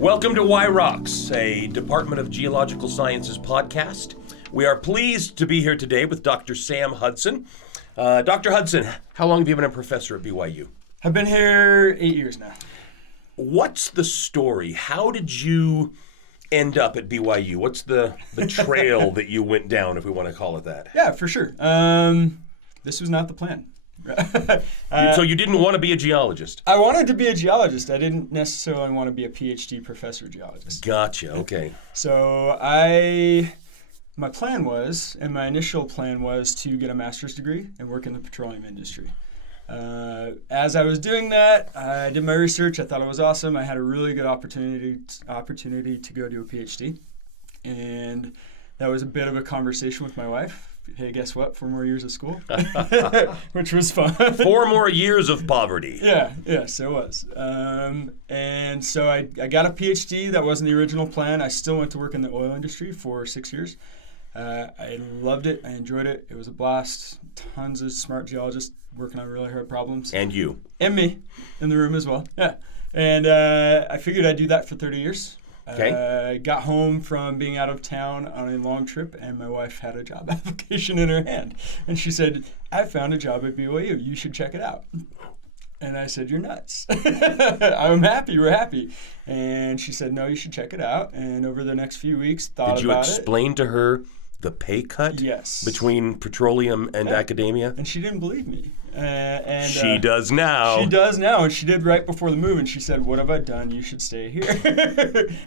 Welcome to Why Rocks, a Department of Geological Sciences podcast. We are pleased to be here today with Dr. Sam Hudson. Dr. Hudson, how long have you been a professor at BYU? I've been here 8 years now. What's the story? How did you end up at BYU? What's the trail that you went down, if we want to call it that? Yeah, for sure. This was not the plan. So you didn't want to be a geologist? I wanted to be a geologist. I didn't necessarily want to be a PhD professor geologist. Gotcha, okay. So my plan was, and my initial plan was to get a master's degree and work in the petroleum industry. As I was doing that, I did my research. I thought it was awesome. I had a really good opportunity to go do a PhD. And that was a bit of a conversation with my wife. Hey, guess what? 4 more years of school, which was fun. 4 more years of poverty. Yeah, so it was. And so I got a PhD. That wasn't the original plan. I still went to work in the oil industry for 6 years. I loved it. I enjoyed it. It was a blast. Tons of smart geologists working on really hard problems. And you. And me in the room as well. Yeah. And I figured I'd do that for 30 years. Okay. Got home from being out of town on a long trip, and my wife had a job application in her hand. And she said, I found a job at BYU. You should check it out. And I said, you're nuts. I'm happy. We're happy. And she said, no, you should check it out. And over the next few weeks, thought about it. Did you explain to her the pay cut? Yes. Between petroleum and academia? And she didn't believe me. She does now. She does now, and she did right before the move, and she said, what have I done? You should stay here.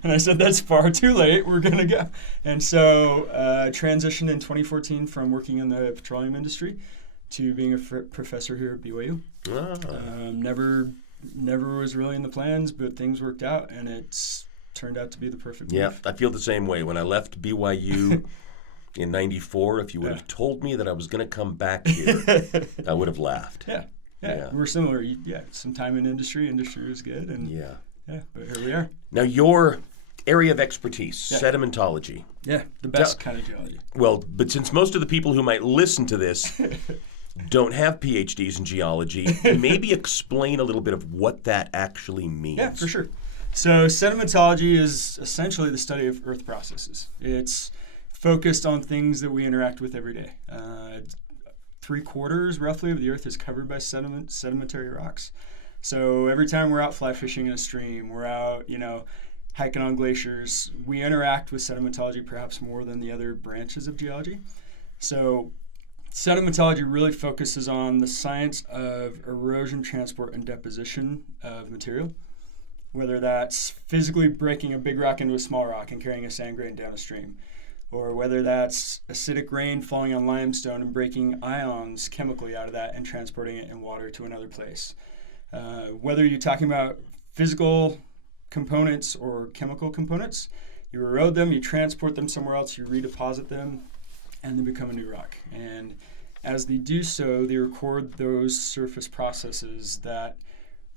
And I said, that's far too late. We're going to go. And so transitioned in 2014 from working in the petroleum industry to being a professor here at BYU. Never was really in the plans, but things worked out, and it's turned out to be the perfect move. Yeah, I feel the same way. When I left BYU in 94, if you would have told me that I was going to come back here, I would have laughed. Yeah. We're similar. Yeah, some time in industry. Industry was good, and but here we are. Now, your area of expertise, sedimentology. Yeah, the best kind of geology. Well, but since most of the people who might listen to this don't have PhDs in geology, maybe explain a little bit of what that actually means. Yeah, for sure. So sedimentology is essentially the study of earth processes. It's focused on things that we interact with every day. 3/4 roughly of the earth is covered by sedimentary rocks. So every time we're out fly fishing in a stream, we're out, hiking on glaciers, we interact with sedimentology perhaps more than the other branches of geology. So sedimentology really focuses on the science of erosion, transport, and deposition of material, whether that's physically breaking a big rock into a small rock and carrying a sand grain down a stream, or whether that's acidic rain falling on limestone and breaking ions chemically out of that and transporting it in water to another place. Whether you're talking about physical components or chemical components, you erode them, you transport them somewhere else, you redeposit them, and they become a new rock. And as they do so, they record those surface processes that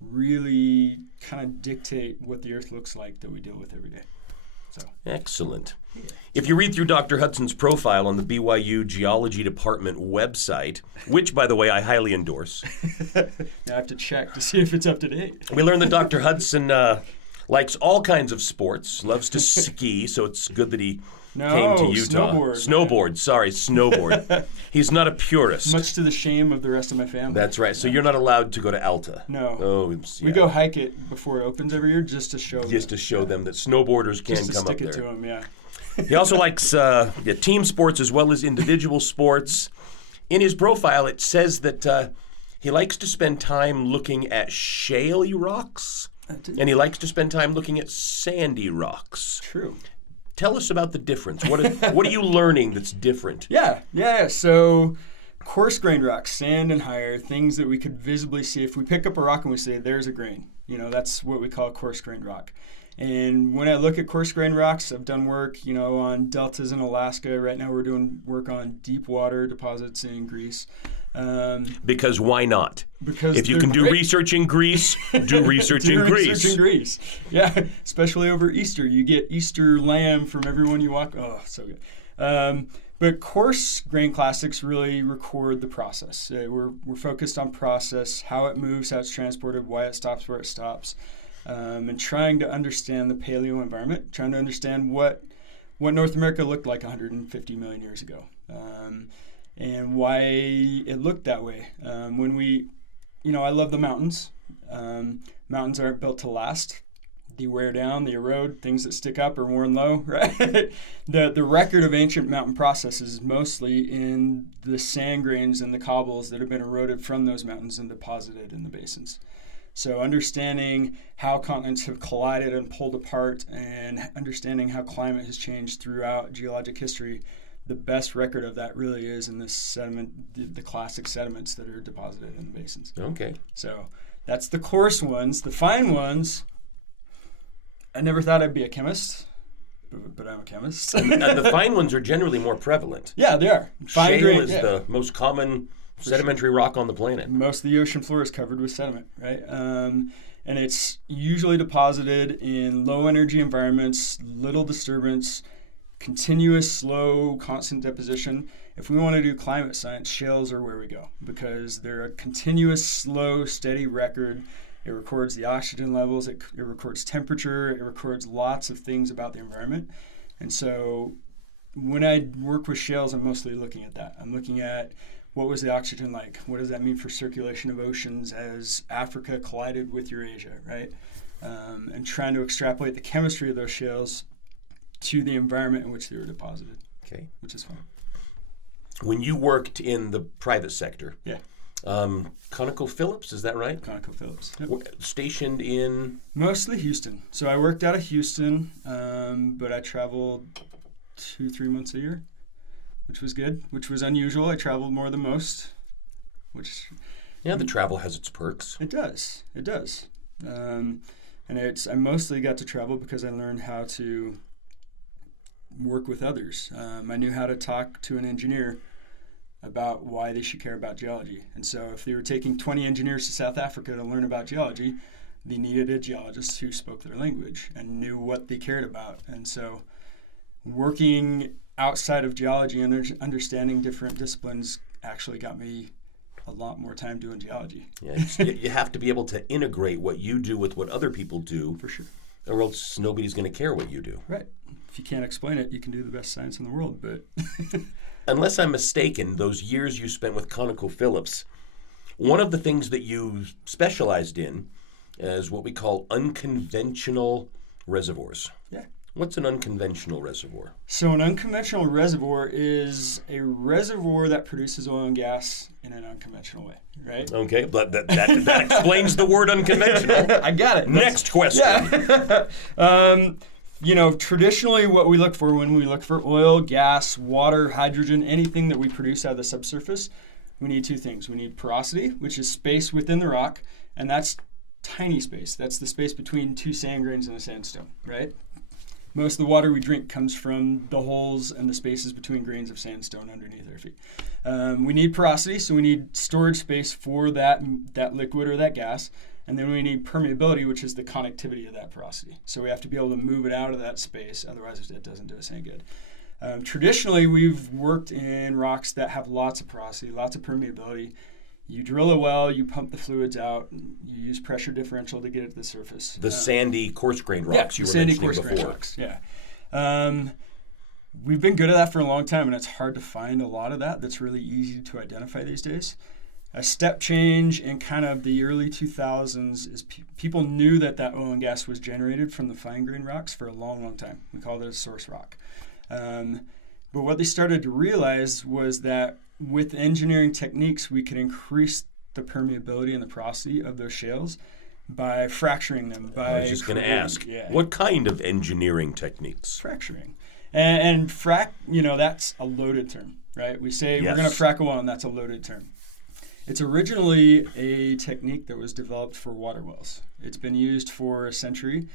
really kind of dictate what the earth looks like that we deal with every day. Excellent. If you read through Dr. Hudson's profile on the BYU Geology Department website, which, by the way, I highly endorse. I have to check to see if it's up to date. We learned that Dr. Hudson likes all kinds of sports, loves to ski, so it's good that he came to Utah. Snowboard. He's not a purist. Much to the shame of the rest of my family. That's right. So you're not allowed to go to Alta. No. We go hike it before it opens every year just to show them that snowboarders can come up there. Just to stick it to them, yeah. He also likes team sports as well as individual sports. In his profile, it says that he likes to spend time looking at shaly rocks, and he likes to spend time looking at sandy rocks. True. Tell us about the difference. What are you learning that's different? Yeah. So coarse-grained rocks, sand and higher, things that we could visibly see. If we pick up a rock and we say, there's a grain, that's what we call coarse-grained rock. And when I look at coarse-grained rocks, I've done work, on deltas in Alaska. Right now we're doing work on deep water deposits in Greece. Because why not? Because if you can do research in Greece, do research in Greece. Research in Greece. Yeah, especially over Easter. You get Easter lamb from everyone you walk. Oh, so good. But coarse grain classics really record the process. We're focused on process, how it moves, how it's transported, why it stops where it stops. and trying to understand the paleo environment, trying to understand what North America looked like 150 million years ago, and why it looked that way. I love the mountains. Mountains aren't built to last. They wear down, they erode, things that stick up are worn low, right? The record of ancient mountain processes is mostly in the sand grains and the cobbles that have been eroded from those mountains and deposited in the basins. So understanding how continents have collided and pulled apart and understanding how climate has changed throughout geologic history, the best record of that really is in the sediment, the classic sediments that are deposited in the basins. Okay. So that's the coarse ones. The fine ones, I never thought I'd be a chemist, but I'm a chemist. And the fine ones are generally more prevalent. Yeah, they are. Fine Shale is the most common sedimentary rock on the planet. Most of the ocean floor is covered with sediment, right? And it's usually deposited in low energy environments, little disturbance, continuous, slow, constant deposition. If we want to do climate science, shales are where we go because they're a continuous, slow, steady record. It records the oxygen levels, it records temperature, it records lots of things about the environment. And so when I work with shales, I'm mostly looking at that. I'm looking at what was the oxygen like? What does that mean for circulation of oceans as Africa collided with Eurasia, right? And trying to extrapolate the chemistry of those shales to the environment in which they were deposited. Okay. Which is fun. When you worked in the private sector, yeah. ConocoPhillips, is that right? ConocoPhillips. Yep. Stationed in? Mostly Houston. So I worked out of Houston, but I traveled 2-3 months a year, which was good, which was unusual. I traveled more than most, which... Yeah, the travel has its perks. It does. And I mostly got to travel because I learned how to work with others. I knew how to talk to an engineer about why they should care about geology. And so if they were taking 20 engineers to South Africa to learn about geology, they needed a geologist who spoke their language and knew what they cared about. And so working outside of geology and understanding different disciplines actually got me a lot more time doing geology. Yeah, you have to be able to integrate what you do with what other people do. For sure. Or else nobody's going to care what you do. Right. If you can't explain it, you can do the best science in the world, but... Unless I'm mistaken, those years you spent with ConocoPhillips, one of the things that you specialized in is what we call unconventional reservoirs. Yeah. What's an unconventional reservoir? So an unconventional reservoir is a reservoir that produces oil and gas in an unconventional way, right? Okay, but that explains the word unconventional. I got it. Next question. Yeah. Traditionally what we look for when we look for oil, gas, water, hydrogen, anything that we produce out of the subsurface, we need two things. We need porosity, which is space within the rock, and that's tiny space. That's the space between two sand grains and a sandstone, right? Most of the water we drink comes from the holes and the spaces between grains of sandstone underneath our feet. We need porosity, so we need storage space for that liquid or that gas. And then we need permeability, which is the connectivity of that porosity. So we have to be able to move it out of that space, otherwise it doesn't do us any good. Traditionally, we've worked in rocks that have lots of porosity, lots of permeability. You drill a well, you pump the fluids out, you use pressure differential to get it to the surface. The sandy, coarse-grained rocks you were mentioning before. Rocks, yeah. We've been good at that for a long time, and it's hard to find a lot of that. That's really easy to identify these days. A step change in kind of the early 2000s is people knew that oil and gas was generated from the fine-grained rocks for a long, long time. We called it a source rock. But what they started to realize was that with engineering techniques, we could increase the permeability and the porosity of those shales by fracturing them. I was just going to ask, what kind of engineering techniques? Fracturing. And frac, that's a loaded term, right? We say we're going to frack a well, and that's a loaded term. It's originally a technique that was developed for water wells. It's been used for a century.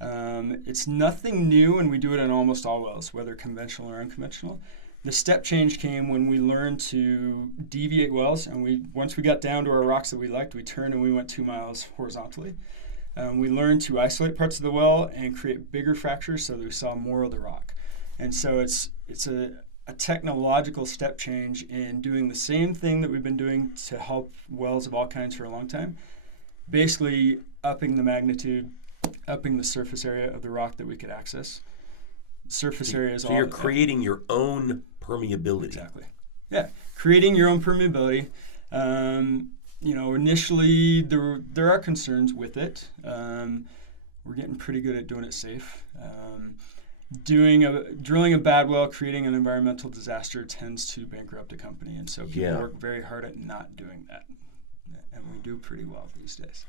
It's nothing new, and we do it in almost all wells, whether conventional or unconventional. The step change came when we learned to deviate wells, and once we got down to our rocks that we liked, we turned and we went 2 miles horizontally. We learned to isolate parts of the well and create bigger fractures so that we saw more of the rock. And so it's a technological step change in doing the same thing that we've been doing to help wells of all kinds for a long time, basically upping the magnitude upping the surface area of the rock that we could access. Surface area is all. So you're creating your own permeability. Exactly. Yeah, creating your own permeability. Initially there are concerns with it. We're getting pretty good at doing it safe. Drilling a bad well, creating an environmental disaster tends to bankrupt a company, and so people work very hard at not doing that, and we do pretty well these days.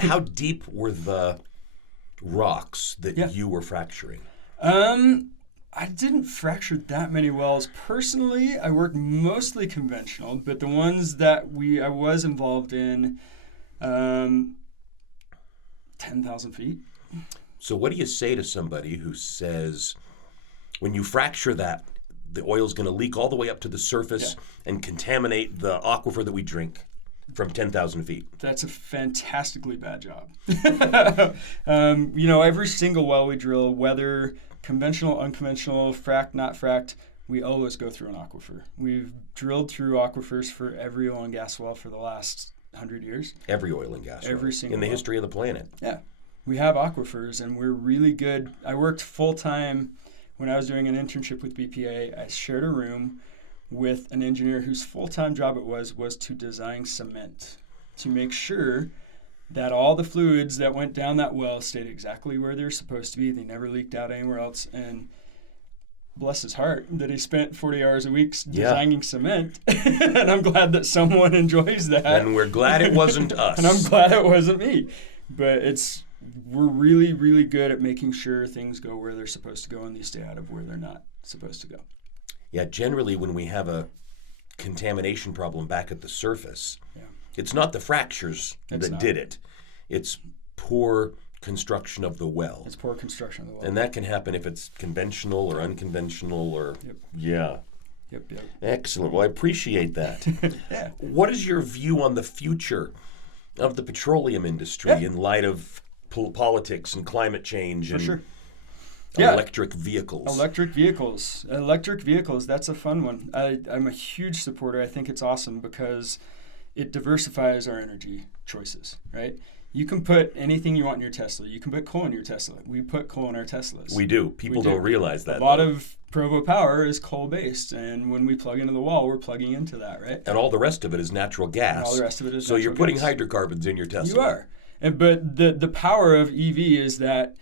How deep were the rocks that you were fracturing? I didn't fracture that many wells. Personally, I worked mostly conventional, but the ones that I was involved in, 10,000 feet. So what do you say to somebody who says, when you fracture that, the oil's going to leak all the way up to the surface and contaminate the aquifer that we drink from 10,000 feet? That's a fantastically bad job. Every single well we drill, whether conventional, unconventional, fracked, not fracked, we always go through an aquifer. We've drilled through aquifers for every oil and gas well for the last 100 years. Every oil and gas every well single in the well. history of the planet. Yeah. We have aquifers, and we're really good. I worked full-time when I was doing an internship with BPA. I shared a room with an engineer whose full-time job it was to design cement, to make sure that all the fluids that went down that well stayed exactly where they're supposed to be. They never leaked out anywhere else. And bless his heart that he spent 40 hours a week designing cement. And I'm glad that someone enjoys that. And we're glad it wasn't us. And I'm glad it wasn't me. But we're really, really good at making sure things go where they're supposed to go and they stay out of where they're not supposed to go. Yeah, generally when we have a contamination problem back at the surface, it's not the fractures that did it. It's poor construction of the well. It's poor construction of the well. And that can happen if it's conventional or unconventional or... Yep. Excellent. Well, I appreciate that. Yeah. What is your view on the future of the petroleum industry in light of politics and climate change and electric vehicles? Electric vehicles, that's a fun one. I'm a huge supporter. I think it's awesome because it diversifies our energy choices, right? You can put anything you want in your Tesla. You can put coal in your Tesla. We put coal in our Teslas. We do. People don't realize that. A lot of Provo power is coal-based, and when we plug into the wall, we're plugging into that, right? And all the rest of it is natural gas. So you're putting hydrocarbons in your Tesla. You are. But the power of EV is that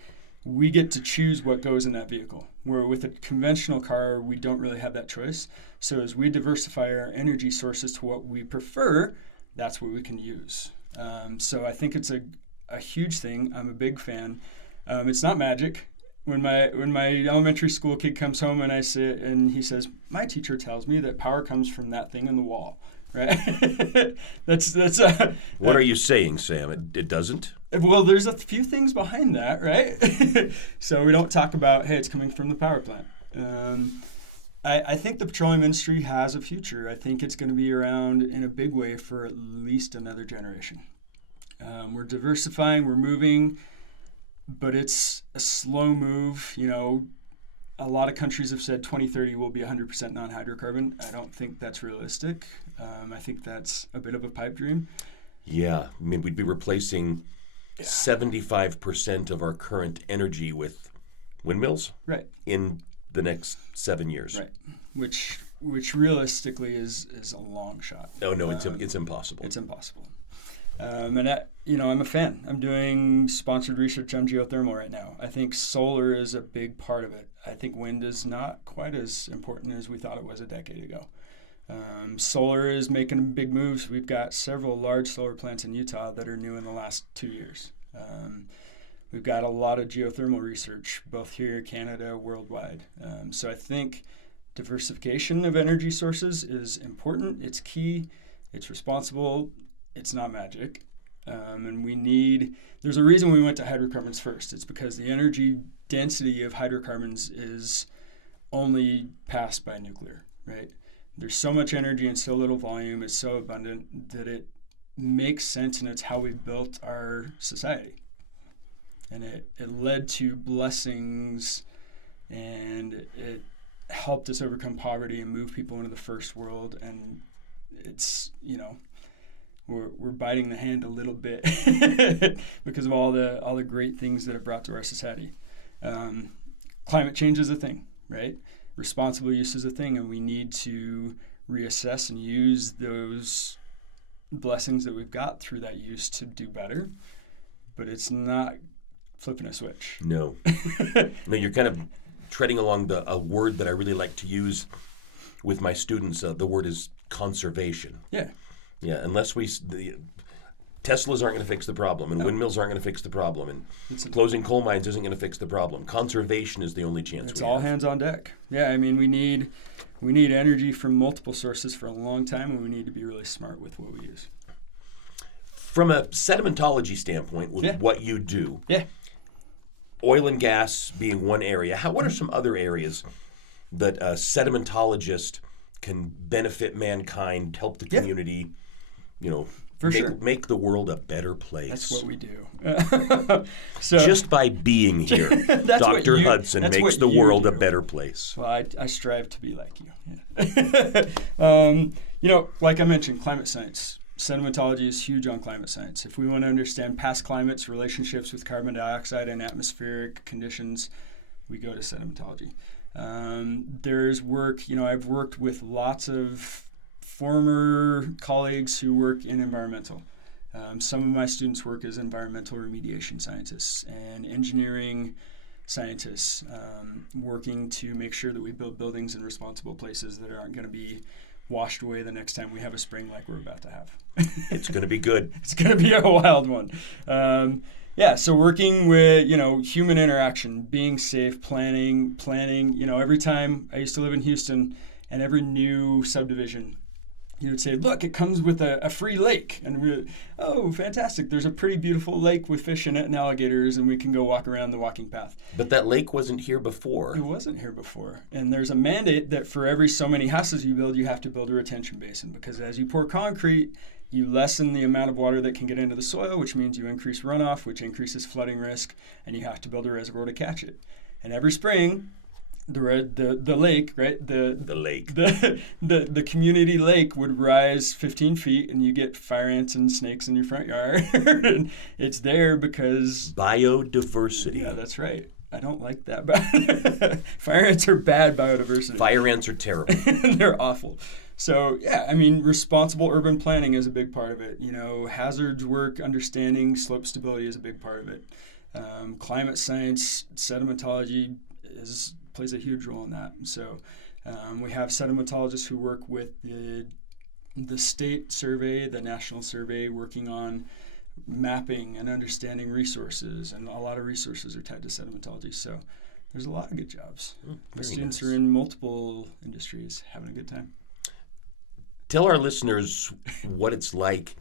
we get to choose what goes in that vehicle. Where with a conventional car, we don't really have that choice. So as we diversify our energy sources to what we prefer, that's what we can use. So I think it's a huge thing. I'm a big fan. It's not magic. When my elementary school kid comes home and he says, my teacher tells me that power comes from that thing in the wall, right? What are you saying, Sam? It doesn't? Well, there's a few things behind that, right? So we don't talk about, hey, it's coming from the power plant. I think the petroleum industry has a future. I think it's going to be around in a big way for at least another generation. We're diversifying, we're moving, but it's a slow move. A lot of countries have said 2030 will be 100% non-hydrocarbon. I don't think that's realistic. I think that's a bit of a pipe dream. Yeah, I mean, we'd be replacing 75% of our current energy with windmills, right, in the next 7 years, right? Which realistically is a long shot. Oh no, it's impossible. It's impossible. I'm a fan. I'm doing sponsored research on geothermal right now. I think solar is a big part of it. I think wind is not quite as important as we thought it was a decade ago. Solar is making big moves. We've got several large solar plants in Utah that are new in the last 2 years. We've got a lot of geothermal research, both here in Canada, worldwide. So I think diversification of energy sources is important. It's key. It's responsible. It's not magic. And there's a reason we went to hydrocarbons first. It's because the energy density of hydrocarbons is only passed by nuclear, right? There's so much energy and so little volume. It's so abundant that it makes sense, and it's how we built our society. And it led to blessings, and it helped us overcome poverty and move people into the first world. And it's, we're biting the hand a little bit because of all the great things that it brought to our society. Climate change is a thing, right? Responsible use is a thing, and we need to reassess and use those blessings that we've got through that use to do better. But it's not flipping a switch. No. No, you're kind of treading along a word that I really like to use with my students. The word is conservation. Yeah. Yeah, unless Teslas aren't going to fix the problem, and windmills aren't going to fix the problem, and closing coal mines isn't going to fix the problem. Conservation is the only chance it's we all have. hands on deck. Yeah, I mean, we need energy from multiple sources for a long time, and we need to be really smart with what we use. From a sedimentology standpoint, with what you do, oil and gas being one area, what are some other areas that a sedimentologist can benefit mankind, help the community, make the world a better place? That's what we do. So just by being here, Dr. Hudson makes the world a better place. Well, I strive to be like you. Yeah. Like I mentioned, climate science. Sedimentology is huge on climate science. If we want to understand past climates, relationships with carbon dioxide and atmospheric conditions, we go to sedimentology. There's work, I've worked with lots of former colleagues who work in environmental. Some of my students work as environmental remediation scientists and engineering scientists, working to make sure that we build buildings in responsible places that aren't going to be washed away the next time we have a spring like we're about to have. It's going to be good. It's going to be a wild one. So working with, human interaction, being safe, planning, every time I used to live in Houston, and every new subdivision, you would say, look, it comes with a free lake. And we're, oh, fantastic. There's a pretty beautiful lake with fish in it and alligators, and we can go walk around the walking path. But that lake wasn't here before. It wasn't here before. And there's a mandate that for every so many houses you build, you have to build a retention basin, because as you pour concrete, you lessen the amount of water that can get into the soil, which means you increase runoff, which increases flooding risk, and you have to build a reservoir to catch it. And every spring, the lake, right? The lake. The community lake would rise 15 feet, and you get fire ants and snakes in your front yard. And it's there because biodiversity. Yeah, that's right. I don't like that. Fire ants are bad biodiversity. Fire ants are terrible. They're awful. So, responsible urban planning is a big part of it. Hazards work, understanding slope stability is a big part of it. Climate science, sedimentology plays a huge role in that. So we have sedimentologists who work with the state survey, the national survey, working on mapping and understanding resources, and a lot of resources are tied to sedimentology. So there's a lot of good jobs. My students are in multiple industries, having a good time. Tell our listeners what it's like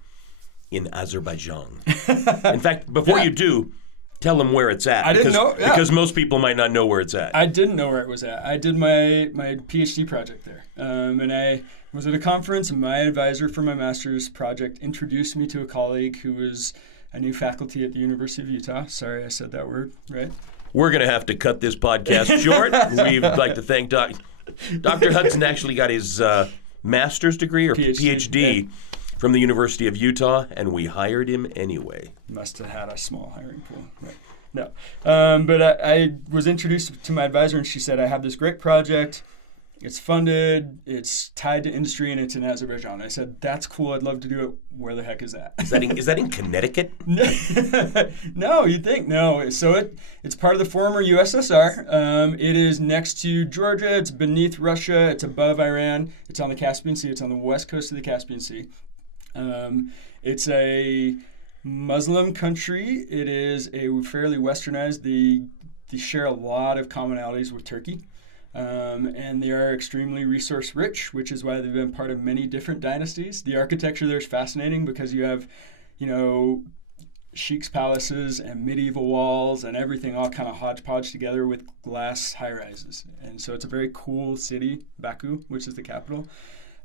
in Azerbaijan. In fact, before you do, tell them where it's at. I didn't know. Yeah. Because most people might not know where it's at. I didn't know where it was at. I did my PhD project there. And I was at a conference, and my advisor for my master's project introduced me to a colleague who was a new faculty at the University of Utah. Sorry, I said that word, right? We're going to have to cut this podcast short. We'd like to thank Dr. Hudson. Actually got his master's degree or PhD from the University of Utah, and we hired him anyway. Must have had a small hiring pool. Right. No. But I was introduced to my advisor, and she said, I have this great project. It's funded, it's tied to industry, and it's in Azerbaijan. I said, that's cool. I'd love to do it. Where the heck is that? Is that in Connecticut? No, you'd think. No. So it's part of the former USSR. It is next to Georgia. It's beneath Russia. It's above Iran. It's on the Caspian Sea. It's on the west coast of the Caspian Sea. It's a Muslim country. It is a fairly westernized. They share a lot of commonalities with Turkey. And they are extremely resource rich, which is why they've been part of many different dynasties. The architecture there is fascinating because you have, sheiks' palaces and medieval walls and everything all kind of hodgepodge together with glass high-rises. And so it's a very cool city, Baku, which is the capital.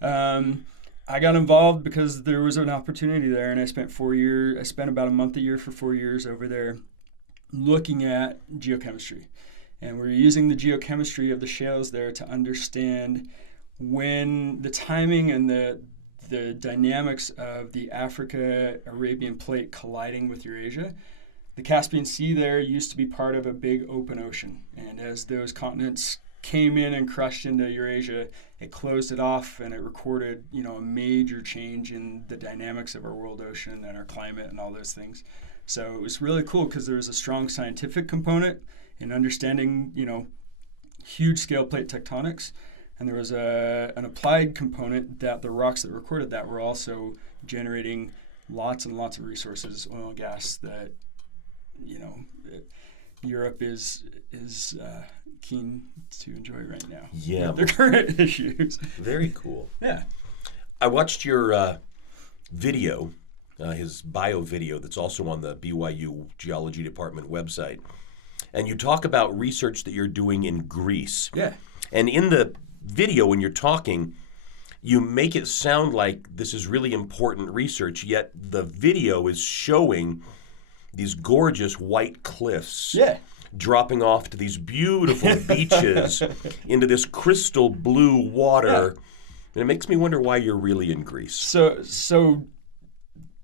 I got involved because there was an opportunity there, and I spent about a month a year for 4 years over there looking at geochemistry. And we're using the geochemistry of the shales there to understand when the timing and the the dynamics of the Africa-Arabian plate colliding with Eurasia. The Caspian Sea there used to be part of a big open ocean. And as those continents came in and crushed into Eurasia, it closed it off, and it recorded, a major change in the dynamics of our world ocean and our climate and all those things. So it was really cool because there was a strong scientific component in understanding, huge scale plate tectonics. And there was an applied component that the rocks that recorded that were also generating lots and lots of resources, oil and gas, that, Europe is keen to enjoy right now. Yeah. The current issues. Very cool. Yeah. I watched your video, his bio video that's also on the BYU Geology Department website. And you talk about research that you're doing in Greece. Yeah. And in the video, when you're talking, you make it sound like this is really important research, yet the video is showing these gorgeous white cliffs. Yeah. Dropping off to these beautiful beaches into this crystal blue water. Yeah. And it makes me wonder why you're really in Greece. So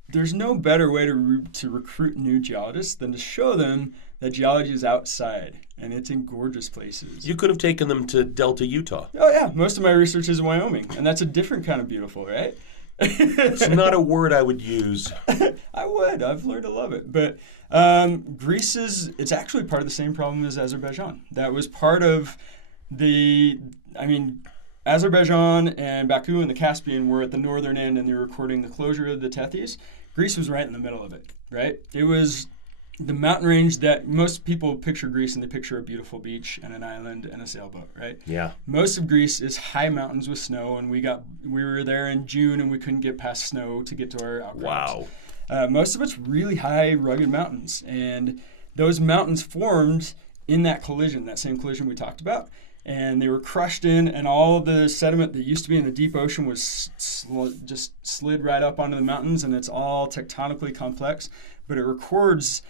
there's no better way to recruit new geologists than to show them that geology is outside, and it's in gorgeous places. You could have taken them to Delta, Utah. Oh, yeah. Most of my research is in Wyoming, and that's a different kind of beautiful, right? It's not a word I would use. I would. I've learned to love it. But Greece it's actually part of the same problem as Azerbaijan. That was part of Azerbaijan and Baku and the Caspian were at the northern end, and they were recording the closure of the Tethys. Greece was right in the middle of it, right? It was the mountain range that most people picture Greece, and they picture a beautiful beach and an island and a sailboat, right? Yeah. Most of Greece is high mountains with snow, and we were there in June, and we couldn't get past snow to get to our outcrops. Wow. Most of it's really high, rugged mountains, and those mountains formed in that same collision we talked about, and they were crushed in, and all of the sediment that used to be in the deep ocean was just slid right up onto the mountains, and it's all tectonically complex, but it records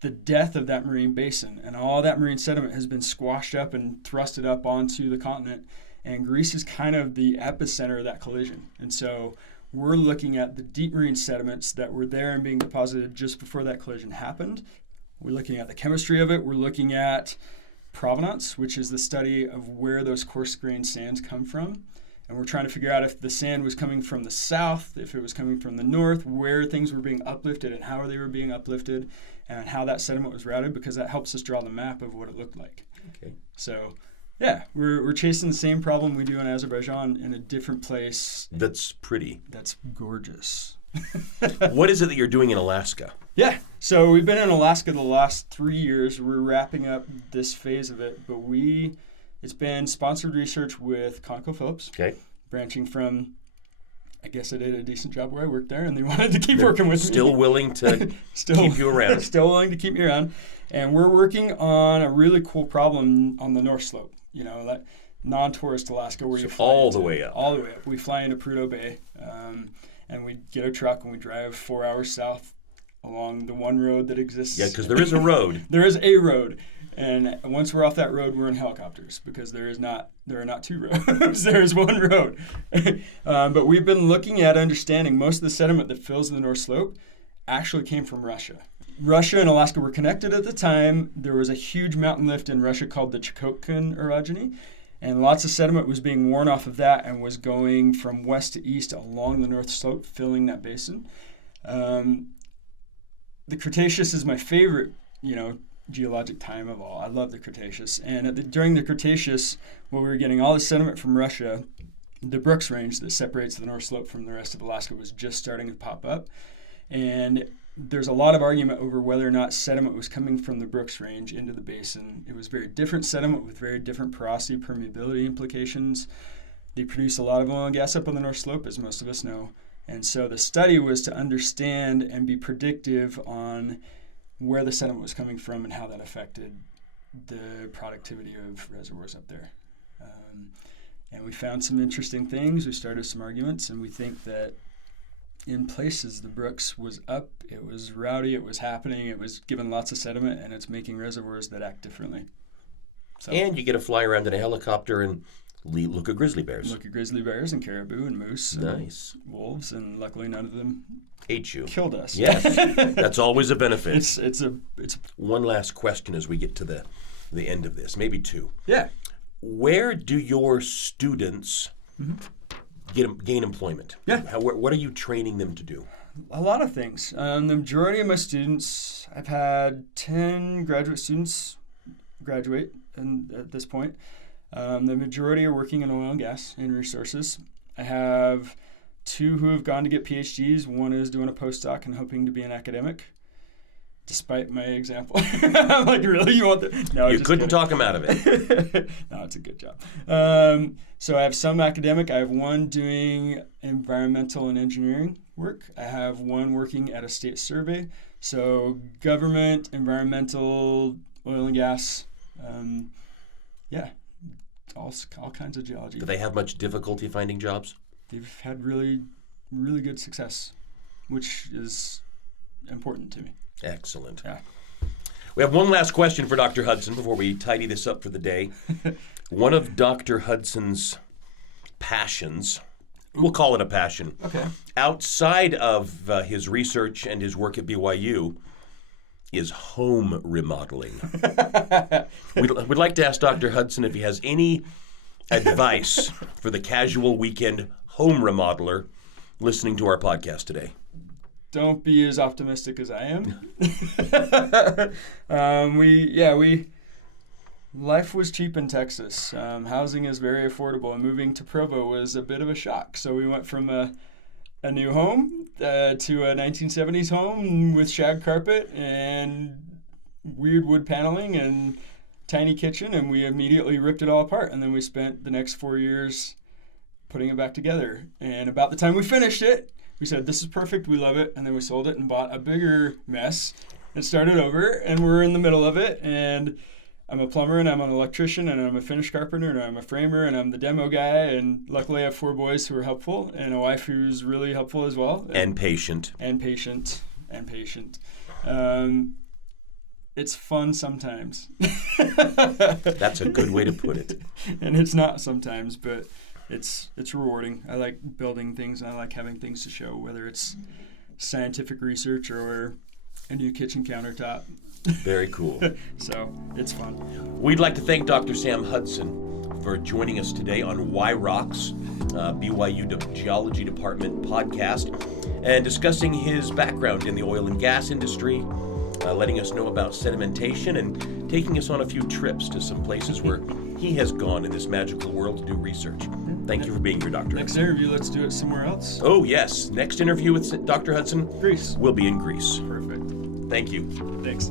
the death of that marine basin, and all that marine sediment has been squashed up and thrusted up onto the continent, and Greece is kind of the epicenter of that collision. And so we're looking at the deep marine sediments that were there and being deposited just before that collision happened. We're looking at the chemistry of it. We're looking at provenance, which is the study of where those coarse-grained sands come from. And we're trying to figure out if the sand was coming from the south, if it was coming from the north, where things were being uplifted and how they were being uplifted, and how that sediment was routed, because that helps us draw the map of what it looked like. Okay. So, yeah, we're chasing the same problem we do in Azerbaijan in a different place. That's pretty. That's gorgeous. What is it that you're doing in Alaska? Yeah, so we've been in Alaska the last 3 years. We're wrapping up this phase of it, but it's been sponsored research with ConocoPhillips. Okay. Branching from, I guess I did a decent job where I worked there, and they wanted to keep working with me. Still willing to keep you around. Still willing to keep me around. And we're working on a really cool problem on the North Slope, that non-tourist Alaska where you fly all the way up. All the way up. We fly into Prudhoe Bay, and we get a truck and we drive 4 hours south along the one road that exists. Yeah, because there is a road. There is a road. And once we're off that road, we're in helicopters, because there are not two roads. There is one road. But we've been looking at understanding most of the sediment that fills the North Slope actually came from Russia. Russia and Alaska were connected at the time. There was a huge mountain lift in Russia called the Chukotka orogeny, and lots of sediment was being worn off of that and was going from west to east along the North Slope, filling that basin. The Cretaceous is my favorite, geologic time of all. I love the Cretaceous. And during the Cretaceous, when we were getting all the sediment from Russia, the Brooks Range that separates the North Slope from the rest of Alaska was just starting to pop up. And there's a lot of argument over whether or not sediment was coming from the Brooks Range into the basin. It was very different sediment with very different porosity, permeability implications. They produce a lot of oil and gas up on the North Slope, as most of us know. And so the study was to understand and be predictive on where the sediment was coming from and how that affected the productivity of reservoirs up there. And we found some interesting things. We started some arguments, and we think that in places the Brooks was up, it was rowdy, it was happening, it was given lots of sediment, and it's making reservoirs that act differently. So. And you get to fly around in a helicopter and Look at grizzly bears. Look at grizzly bears and caribou and moose. Nice. And wolves, and luckily none of them Ate you. killed us. Yes, that's always a benefit. It's One last question as we get to the end of this, maybe two. yeah. Where do your students gain employment? Yeah. What are you training them to do? A lot of things. The majority of my students, I've had 10 graduate students graduate at this point. The majority are working in oil and gas and resources. I have 2 who have gone to get PhDs. One is doing a postdoc and hoping to be an academic, despite my example. I'm like, really? You want that? No, You just couldn't kidding. talk them out of it. No, it's a good job. So I have some academic. I have one doing environmental and engineering work. I have one working at a state survey. So government, environmental, oil and gas, all kinds of geology. Do they have much difficulty finding jobs? They've had really, really good success, which is important to me. Excellent. Yeah. We have one last question for Dr. Hudson before we tidy this up for the day. One of Dr. Hudson's passions, we'll call it a passion, Okay. outside of his research and his work at BYU, is home remodeling. We'd like to ask Dr. Hudson if he has any advice for the casual weekend home remodeler listening to our podcast today. Don't be as optimistic as I am. Life was cheap in Texas. Housing is very affordable, and moving to Provo was a bit of a shock. So we went from a new home to a 1970s home with shag carpet and weird wood paneling and tiny kitchen, and we immediately ripped it all apart. And then we spent the next 4 years putting it back together. And about the time we finished it, we said, this is perfect, we love it. And then we sold it and bought a bigger mess and started over, and we're in the middle of it. And I'm a plumber, and I'm an electrician, and I'm a finish carpenter, and I'm a framer, and I'm the demo guy. And luckily I have 4 boys who are helpful, and a wife who's really helpful as well. And patient. And patient. It's fun sometimes. That's a good way to put it. And it's not sometimes, but it's rewarding. I like building things, and I like having things to show, whether it's scientific research or a new kitchen countertop. Very cool. So it's fun. We'd like to thank Dr. Sam Hudson for joining us today on Why Rocks, BYU Geology Department podcast, and discussing his background in the oil and gas industry, letting us know about sedimentation, and taking us on a few trips to some places where he has gone in this magical world to do research. Thank you for being here, Doctor. Next interview, let's do it somewhere else. Oh, yes. Next interview with Dr. Hudson Greece. will be in Greece. Perfect. Thank you. Thanks.